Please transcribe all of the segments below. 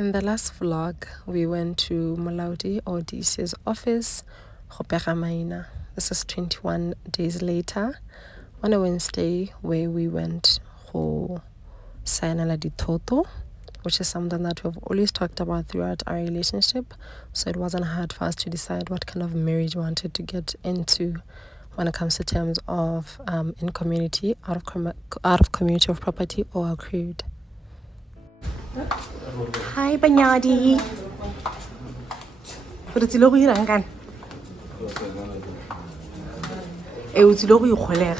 In the last vlog, we went to Molaodi or DC's office, Maina. This is 21 days later, on a Wednesday, where we went to Sayanala di Toto, which is something that we've always talked about throughout our relationship. So it wasn't hard for us to decide what kind of marriage we wanted to get into when it comes to terms of in community, out of community of property or accrued. Hi, Banyadi. But it's a little bit angan. It's a little bit choler.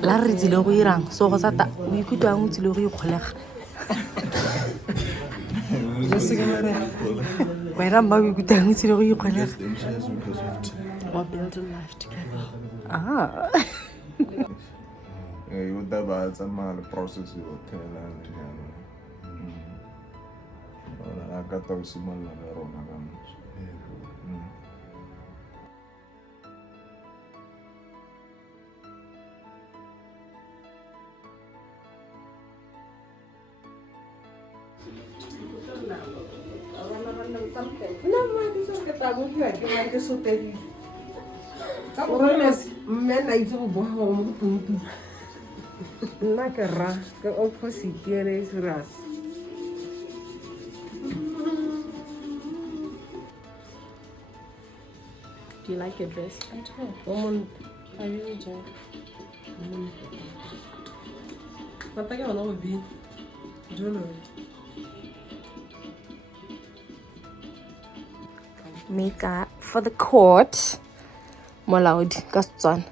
La re tsile go irang so go tsata o ikutlwa ang tsile go ikgolega wena mma o ikutlwa ang tsile go ikgolega we're building life together you daba tsa mala process yo tela together ora ka to simala le rona ka No, ma di so que ta mo que que so te di. Ka bo me na itse go bo ha mo go putu. Na ka ra ka opposite ere is ras. Do you like your dress? I really do. But I got no be. Jewelry. Makeup for the court. Molaodi ka Setswana.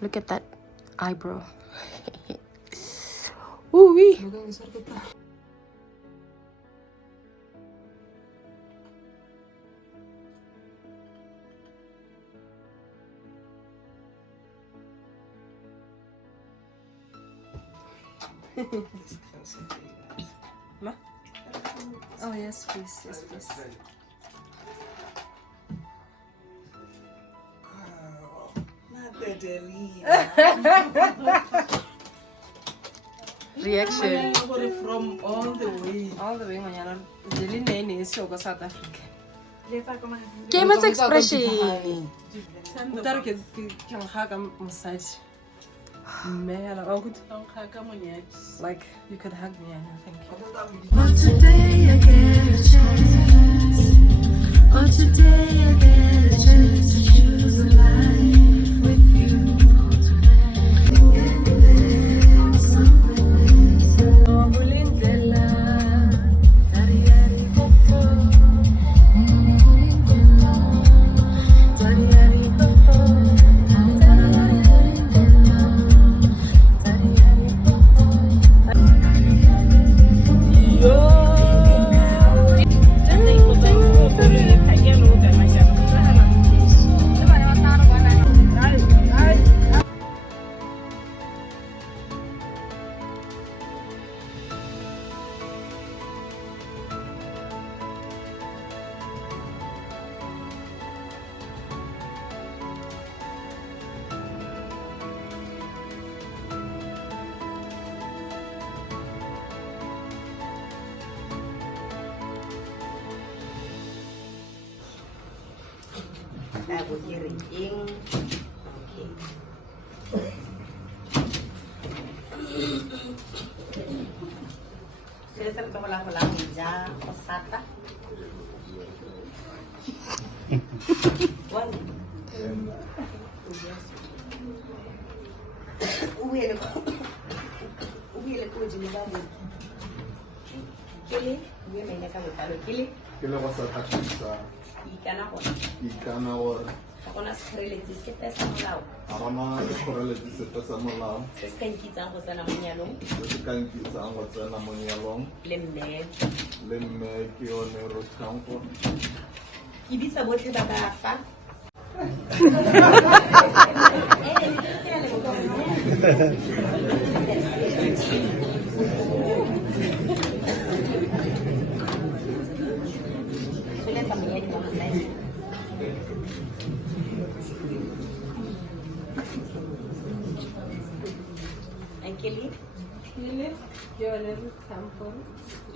Look at that eyebrow. Ooh wee. Ma? Oh yes, please, yes, please. Reaction. From all the way. All the way, Manyana. Jelly name is South Africa. Famous expression. Like you could hug me and I thank you. But today I get a chance. Oh, today I get a chance to choose a life with you. Kila kwa sa takisa ikana or ga gona sekgoreletsi sepe sa molao ga gona sekgoreletsi sepe sa molao se se ka nkitsang go tsena mo nyalong se se ka nkitsang go tsena mo nyalong le mme ke yone rotlhang gore ke bitsa botlhe ba ba fa soletsa monyadi wa mosadi ankele Ile ke yone rotlhang gore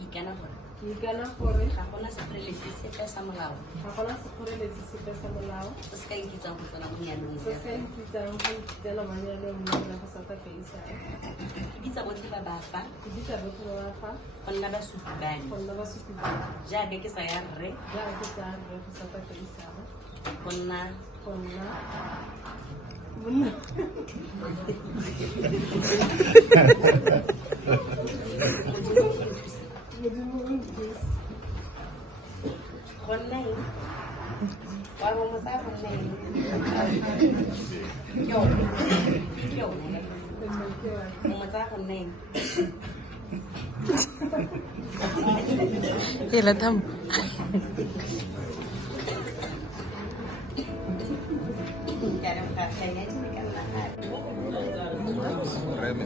ikana gore ke ikana gore ga gona sekgoreletsi sepe sa molao ga gona sekgoreletsi sepe sa molao se se ka nkitsang go tsena mo nyalong se se nkitsang go tsena manyalong mo nna go sa ka isang ke bitsa botlhe ba ba fa ke ditsa botlhe ba ba fa go nna basupi bane go nna basupi ba jaaka ke sa ya rre jaaka ke sa re go sa ka isang go nna go nna monna modimo o nthuse go nna eng wa go mo tsaya go nna eng ke yone nna ke wa go mo tsaya go nna eng Hela tam. ke a leboga ga ya di ka nna reme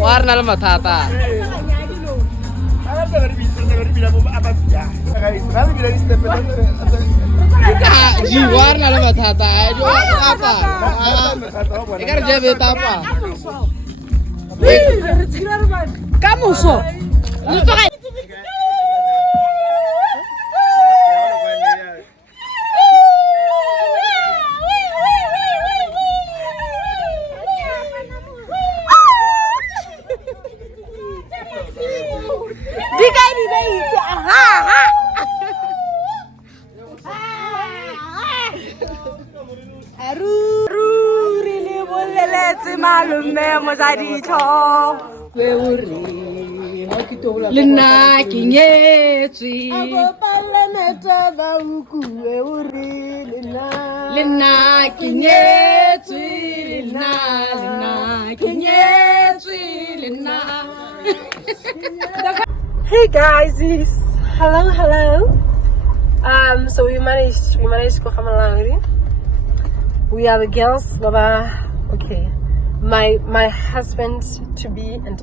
Warna le mathata. Ji warna le mathata. Di apa? Ekare je beta apa? kamoso ruri le boleletse malume mosaditlho Le nna ke nyetswe. palaneta baukue uri lena Le nna ke nyetswe. Le nna ke nyetswe. Le nna. Hey guys, hello. So we managed to go Kamalangri. We are the girls, Baba. Okay, my husband to be and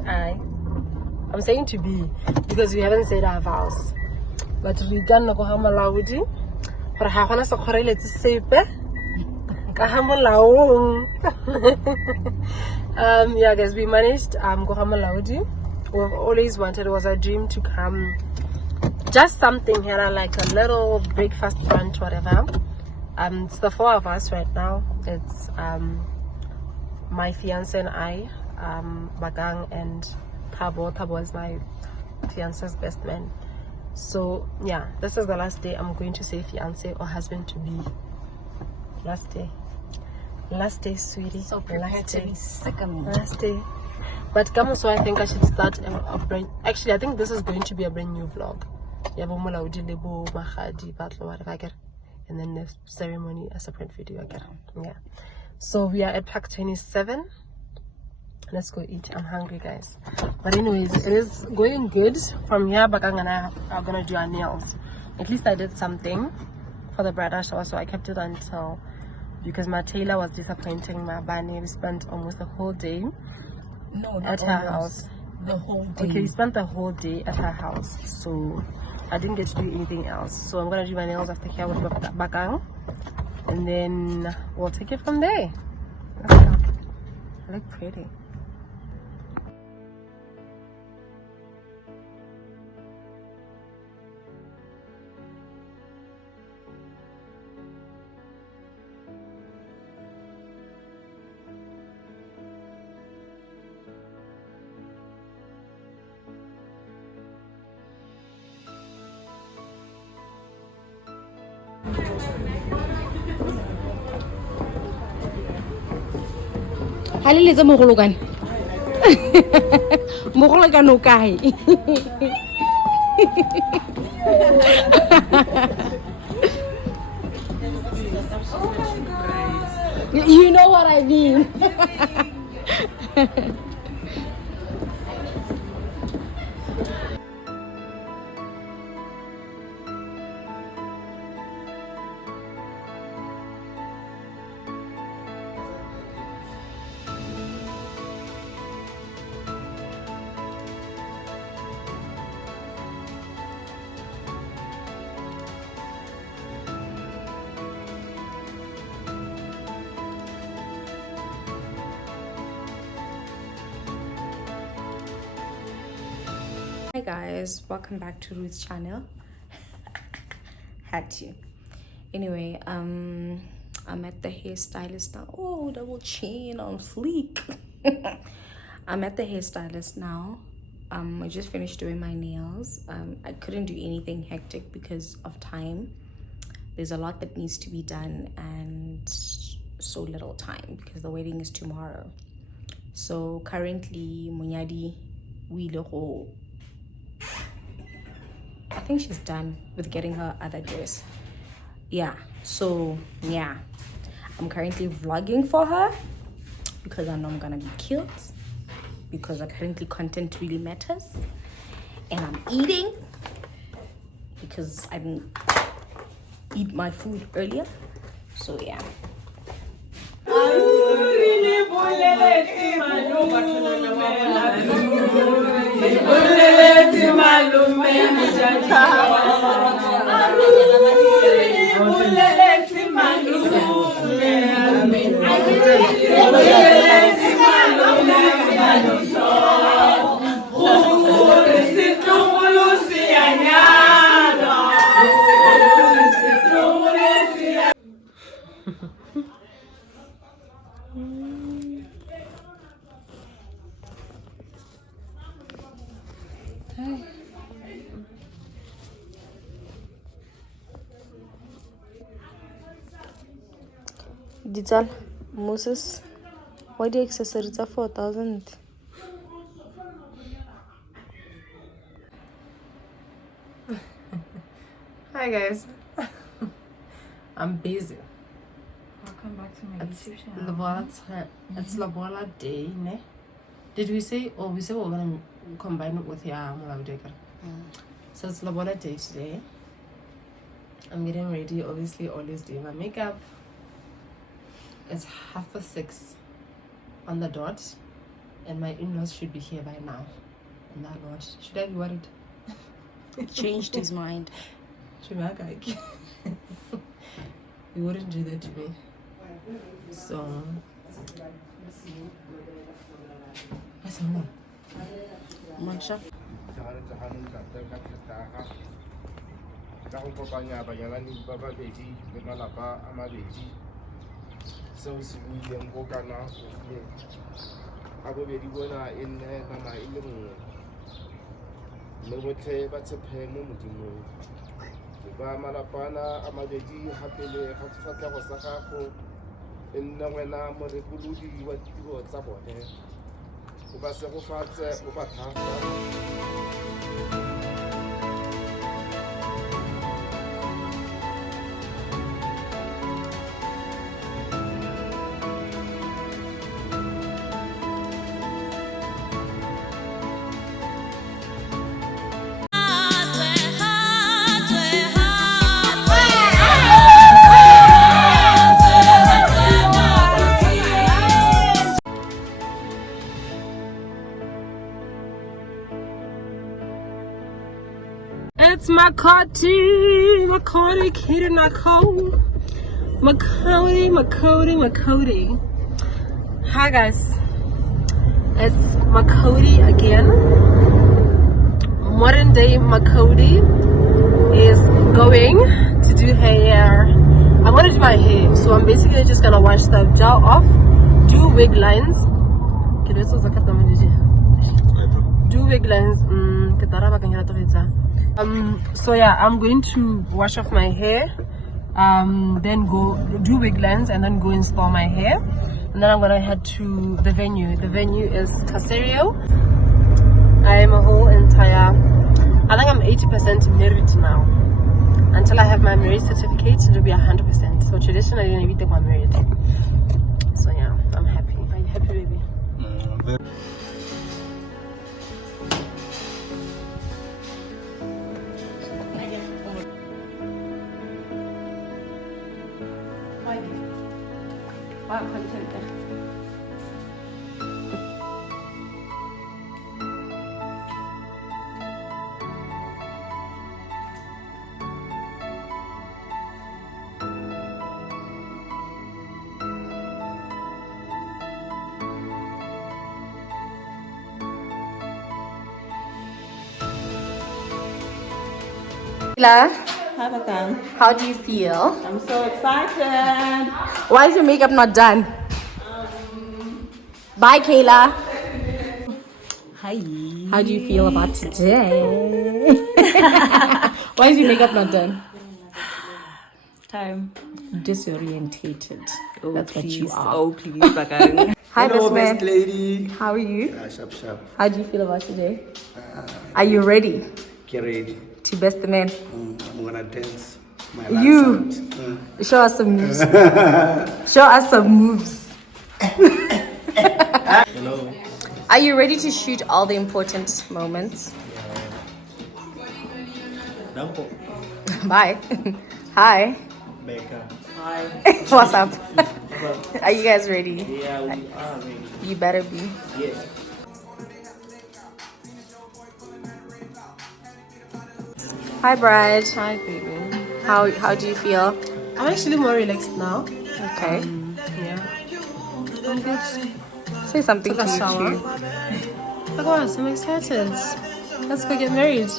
I'm saying to be because we haven't said our vows. But we gonna go Kamalangri. For ha gona se kgoreletsi sepe ka ha molaong. Yeah guys, we managed go Kamalangri. We've always wanted, it was a dream to come, just something here like a little breakfast brunch, whatever. It's the four of us right now. It's my fiance and I, Bagang and Thabo. Thabo is my fiance's best man. So yeah, this is the last day I'm going to say fiance or husband to be. Last day, sweetie. so prepared to be sick of me Last day. But come so I think I should start a brand. Actually, I think this is going to be a brand new vlog. And then the ceremony, a separate video again. Yeah. So we are at Park 27. Let's go eat. I'm hungry, guys. But anyways, it is going good. From here, Bakang and I are gonna do our nails. At least I did something for the bridal shower, so I kept it until, because my tailor was disappointing my bunny. We spent almost the whole day at her house. the whole day Okay, we spent the whole day at her house, so I didn't get to do anything else. So I'm gonna do my nails after here with Bakang, and then we'll take it from there. Let's go. I look pretty. Halile tse mogolo kana. Mogolo kana o kae? You know what I mean. Hi guys, welcome back to Ruth's channel. Had to. Anyway, I'm at the hairstylist now. Oh, double chin on fleek. I'm at the hairstylist now. I just finished doing my nails. I couldn't do anything hectic because of time. There's a lot that needs to be done and so little time because the wedding is tomorrow. So currently, Munyadi Wilo, I think she's done with getting her other dress. Yeah, so yeah, I'm currently vlogging for her because I know I'm gonna be killed because apparently content really matters. And I'm eating because I didn't eat my food earlier. So yeah. Digital Moses, why the accessories are 4,000? Hi guys. I'm busy. Welcome back to my YouTube channel. It's Lobola Day, ne? Did we say, or we said we're gonna combine it with your Mulaudeka? So it's Lobola Day today. I'm getting ready, obviously always doing my makeup. It's 6:30 on the dot, and my in-laws should be here by now. And that Lord, should I be worried? Changed his mind. You wouldn't do that to me. So, what's her name? Marsha. So it's William Bogana, Abobedi Gona in Mama Illumin. No one say but a pen moment. The Malapana, Amadeji, happily, Hatfaka was a half in Nawena, Morekuludi, what you were about there. Over several parts over half. It's Makoti Kid and Makoti. Hi guys, it's Makoti again. Modern day Makoti is going to do hair. I'm gonna do my hair, so I'm basically just gonna wash the gel off, do wig lines. Do wig lines. So yeah, I'm going to wash off my hair then go do Wiglands, and then go install my hair. And then I'm gonna head to the venue. The venue is Caserio. I am a whole entire, I think I'm 80% married now. Until I have my marriage certificate, it'll be 100%. So traditionally, I think I'm married. So yeah, I'm happy. Are you happy, baby? Hi, Bakang. How do you feel? I'm so excited. Why is your makeup not done? Bye, Kayla. Hi. How do you feel about today? Why is your makeup not done? Time. Disorientated. That's what you are. Oh, please, Bakang. Hi, Hello, best man. best lady. How are you? Sharp, sharp. How do you feel about today? Are you ready Get ready. to best the man? I'm gonna dance. My You. last night. Show us some moves. Show us some moves. Hello. Are you ready to shoot all the important moments? Dampo. Bye. Hi. Becca. What's up? Are you guys ready? Yeah, we are ready. You better be. Yeah. Hi, bride. Hi, baby. How do you feel? I'm actually more relaxed now. Okay. Yeah. I'm good. Say something Took to a shower. YouTube. Look what, I'm excited. Let's go get married.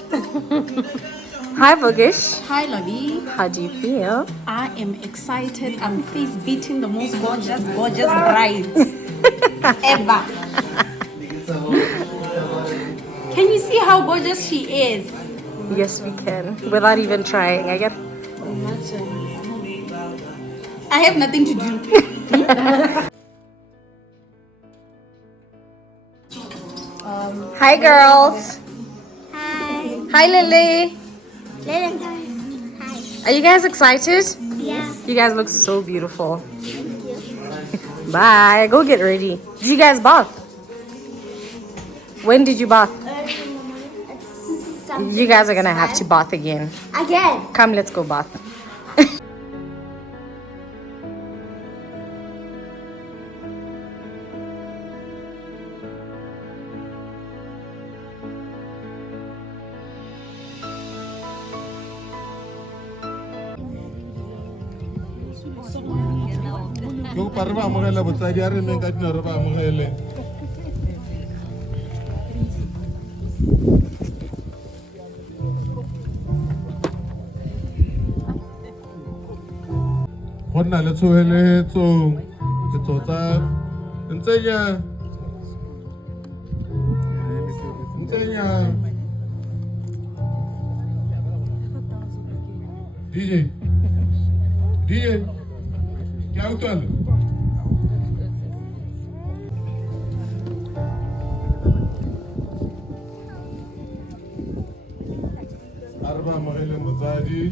Hi, Vogish. Hi, Lovey. How do you feel? I am excited. I'm face beating the most gorgeous bride ever. Can you see how gorgeous she is? Yes, we can. Without even trying. I get. I have nothing to do. Hi, girls. Hi, Lily. Are you guys excited? Yeah. You guys look so beautiful. Bye. Go get ready. Did you guys bath? When did you bath? You guys are gonna have to bath again. Again. Come, let's go bath. Go pa re ba amogela botsadi a re neng ka dino re ba amogele. Go nna le tshoeletso ke tsotsa ntsenya DJ ke a utlwala a re ba amogele motsadi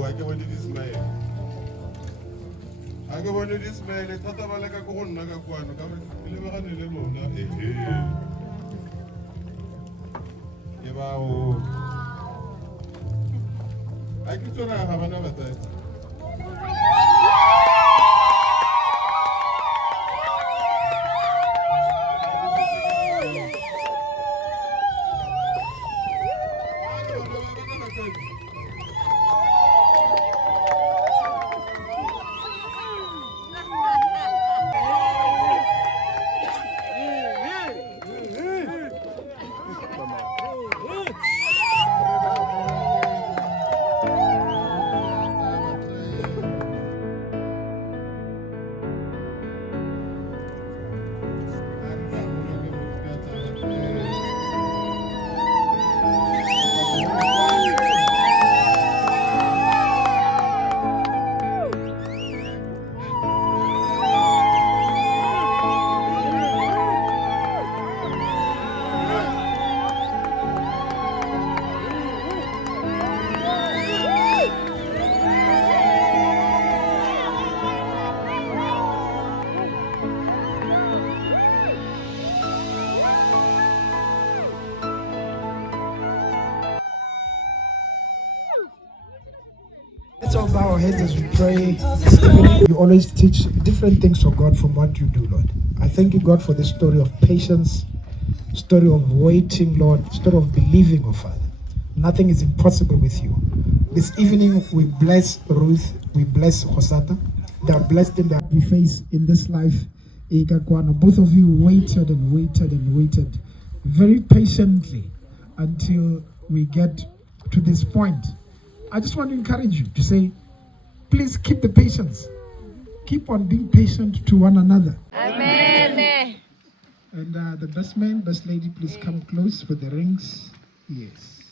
I ke bone di-smile a ke bone di-smile thata ba leka ko go nna ka kwano ka gore ke lebagane le bona ke bao a ke tsona ga bana batsadi bow our heads as we pray this evening. You always teach different things of God from what you do, Lord. I thank you, God, for the story of patience, story of waiting, Lord, story of believing, oh Father. Nothing is impossible with you. This evening, we bless Ruth, we bless Hosata. They are blessed in that we face in this life. Both of you waited and waited and waited very patiently until we get to this point. I just want to encourage you to say, please keep the patience. Keep on being patient to one another. Amen. And the best man, best lady, please come close with the rings. Yes.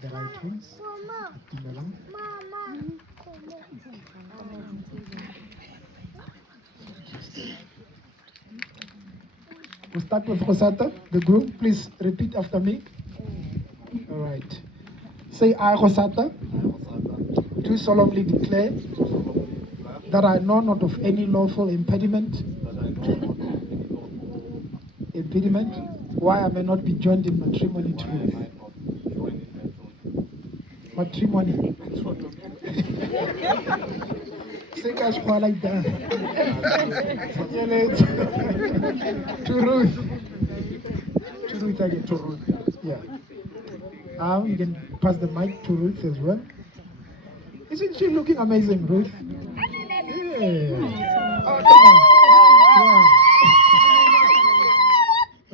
The right rings. We'll start with Hosata, the groom. Please repeat after me. All right. Say, I, Hosata, do solemnly declare that I know not of any lawful impediment why I may not be joined in matrimony to you. Matrimony. Say, guys, quite like that. To Ruth. To Ruth again. To Ruth. Yeah. You can pass the mic to Ruth as well. Isn't she looking amazing, Ruth? Yeah. Oh, come on.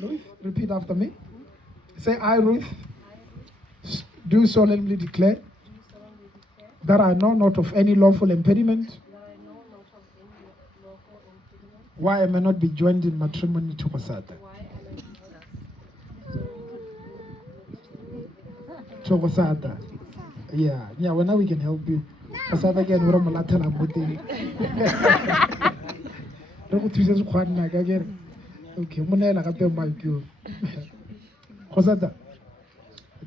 Yeah. Ruth, repeat after me. Say, I, Ruth, do solemnly declare that I know not of any lawful impediment why I may not be joined in matrimony to Hosata. To Hosata. Yeah, well now we can help you. Hosata again, we're going to okay, Hosata,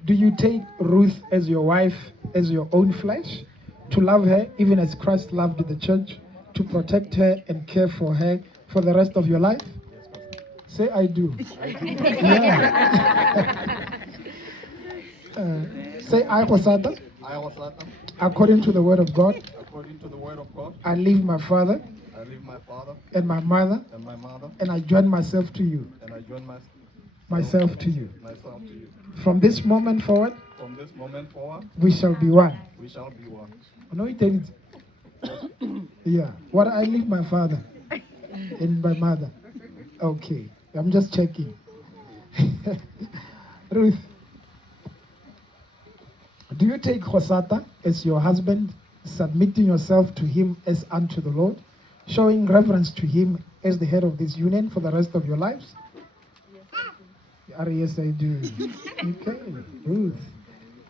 do you take Ruth as your wife, as your own flesh, to love her even as Christ loved the church, to protect her and care for her for the rest of your life? Say, I do. Yeah. Say, I, Hosata, according to the word of God, I leave my father and my mother, and I join myself to you. Myself to you. From this moment forward, we shall be one. No, it ain't. Yeah. What, I leave my father and my mother. Okay. I'm just checking. Ruth, do you take Hosata as your husband, submitting yourself to him as unto the Lord, showing reverence to him as the head of this union for the rest of your lives? Yes, I do. Okay, Ruth.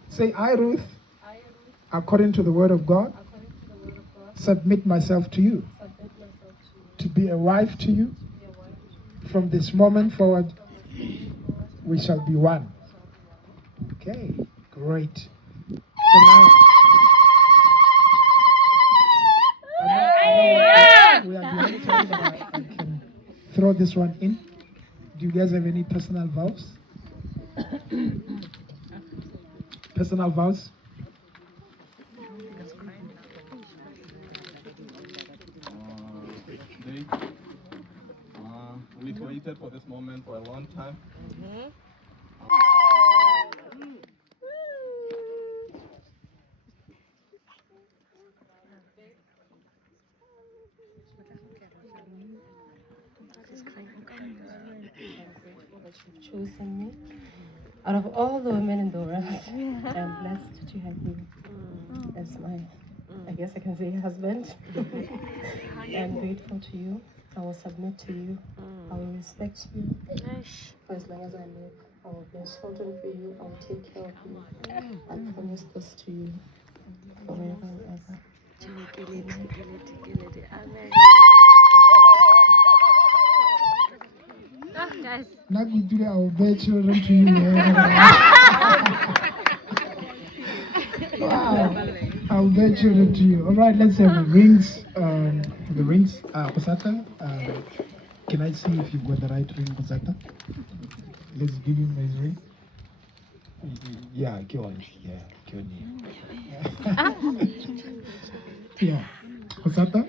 Say, I, Ruth, according to the word of God, submit myself to you, to be a wife to you. From this moment forward, we shall be one. Okay, great. So now, we are behind time, but I can throw this one in. Do you guys have any personal vows? Personal vows? We've waited for this moment for a long time. You've chosen me. Out of all the women in the world, I'm blessed to have you as my, I guess I can say, husband. I'm grateful to you. I will submit to you. I will respect you for as long as I live. I will bear children for you. I will take care of you. I promise this to you forever and ever. Amen. Guys. Not we do that, I will bear children to you. Wow. I'll bear children to you. All right, let's have the rings. The rings. Hosata, can I see if you've got the right ring, Hosata? Let's give him his ring. Yeah, go on. Yeah, go on. Yeah. Hosata,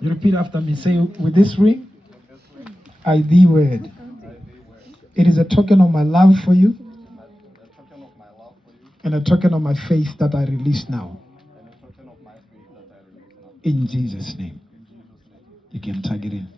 you repeat after me. Say, with this ring, I thee wed. It is a token of my love for you and a token of my faith that I release now. In Jesus' name. You can tag it in.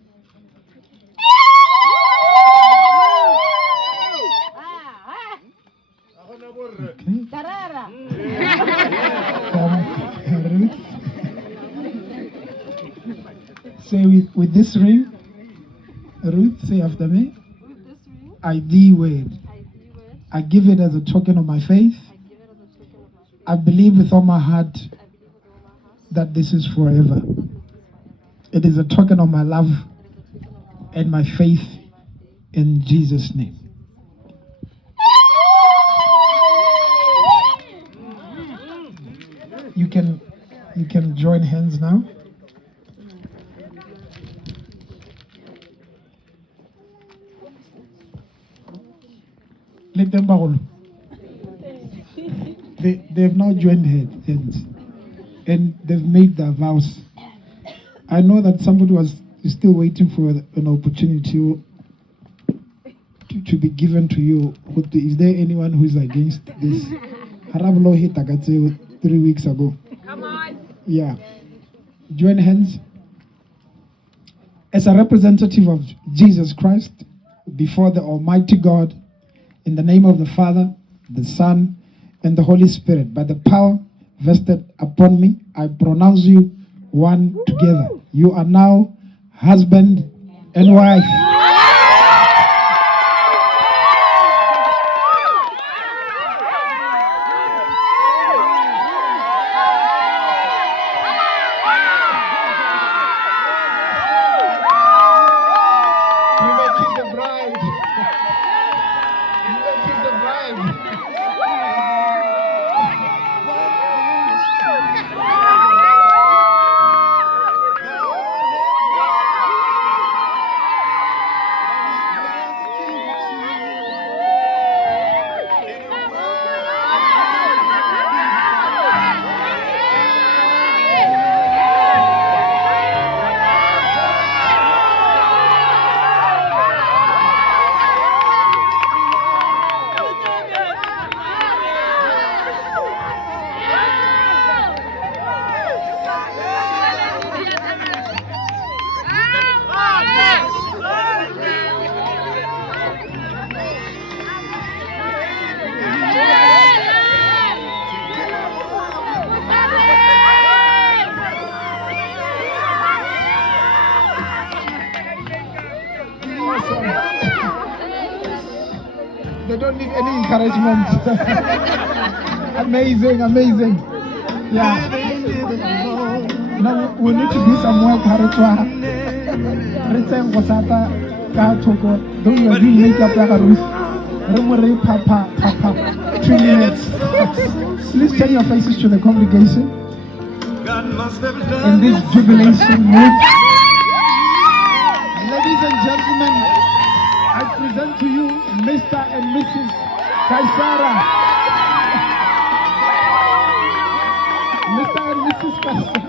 Say with this ring, Ruth, say after me. I thee wed. I give it as a token of my faith. I believe with all my heart that this is forever. It is a token of my love and my faith in Jesus' name. You can join hands now. Let them bow. They've now joined hands and they've made their vows. I know that somebody was still waiting for an opportunity to be given to you. Is there anyone who is against this? Harablo hit 3 weeks ago. Come on. Yeah. Join hands. As a representative of Jesus Christ before the Almighty God, in the name of the Father, the Son, and the Holy Spirit, by the power vested upon me, I pronounce you one together. You are now husband and wife. You may kiss the bride. You may kiss the bride. They don't need any encouragement. Amazing, amazing. Yeah. Now we need to do some work. Return Hosata, Toko. Don't you do makeup like a roof? Remove Papa. 2 minutes. Please turn your faces to the congregation. In this jubilation mood. Ladies and gentlemen, I present to you Mr. and Mrs. Kaisara. Mr. and Mrs. Kaisara.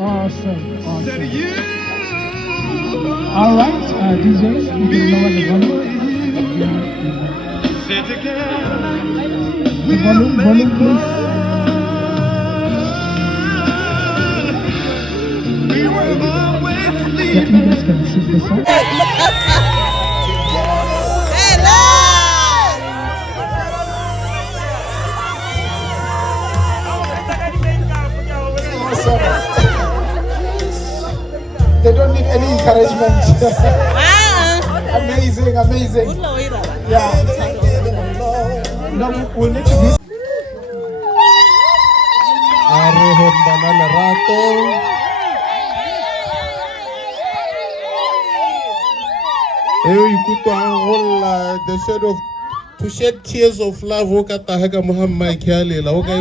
Awesome. All right, DJs, you can lower the volume. The volume, please. The leaders can sing the song. They don't need any encouragement. Amazing, amazing. Yeah. No, we need to be. The sort of to shed tears of love. Okatahaga Muhammad Kialela. Okay,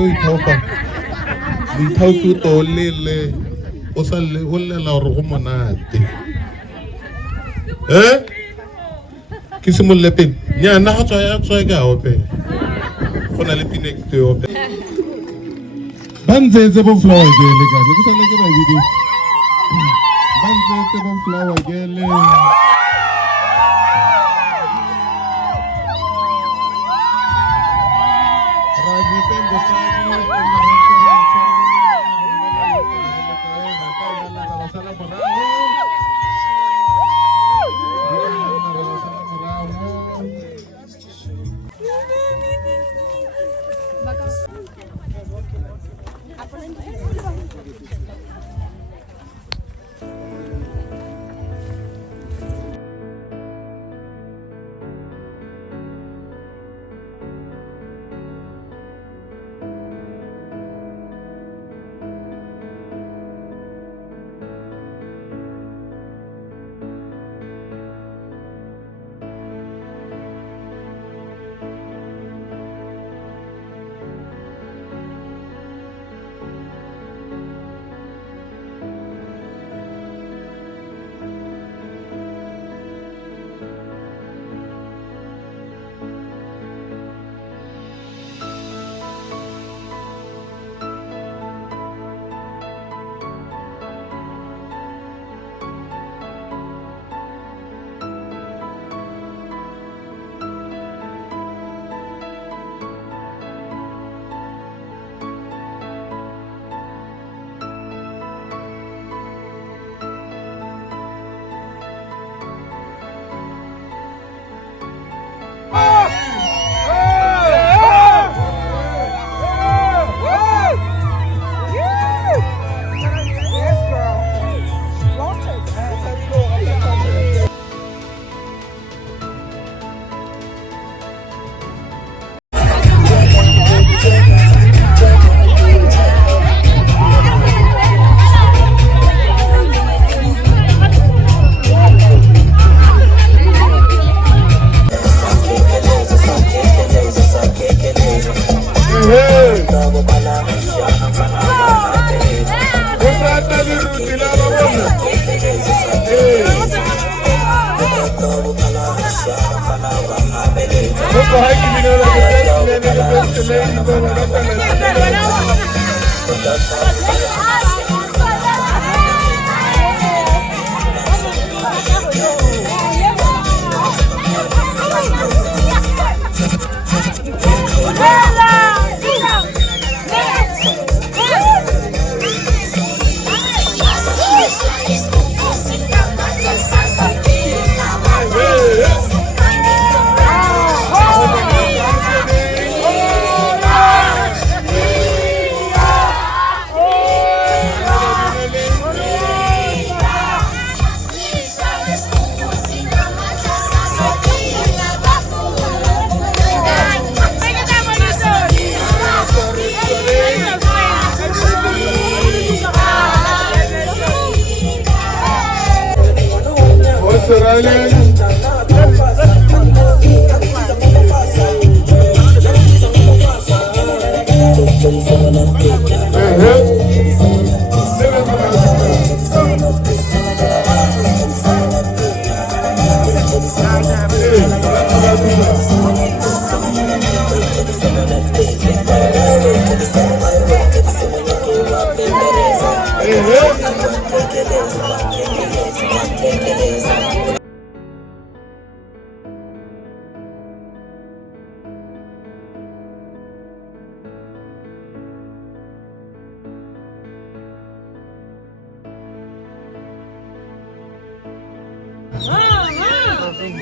we talk to Lele. o sa le bolela gore go monate ke se mo lepeng nyana ga tswa ka opela go na le pineke te opela ba ntsetse bo flower gele ka ke sa le ke ba bidi ba ntsetse bo flower gele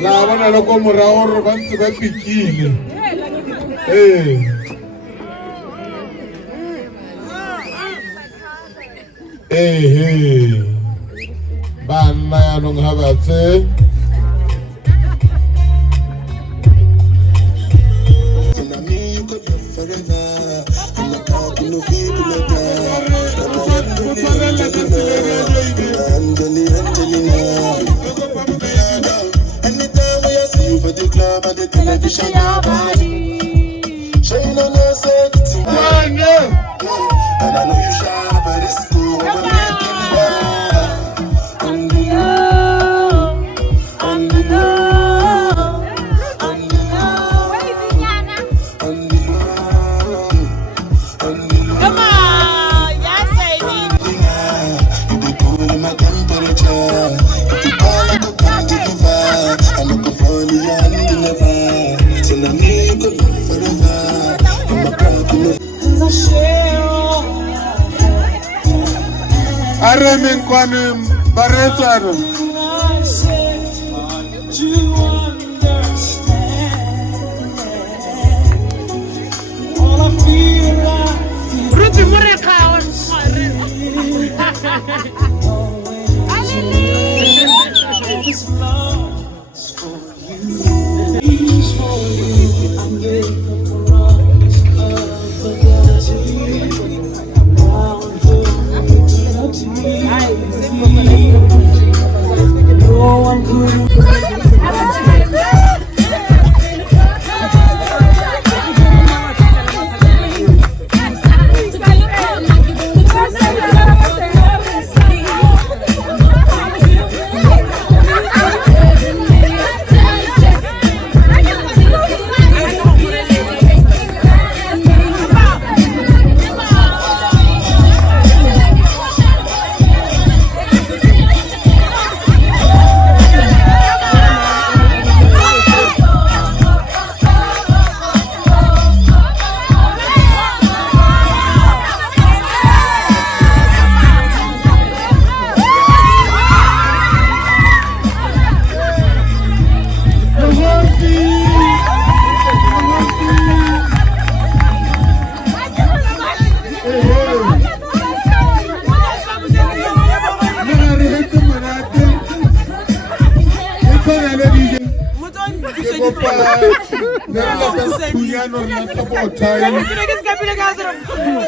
la bona le ko morago re ba ntse ba pikile banna yanong ga batse Aremen kwanem baretar. Rupi mereka.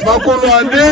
Bakolo ane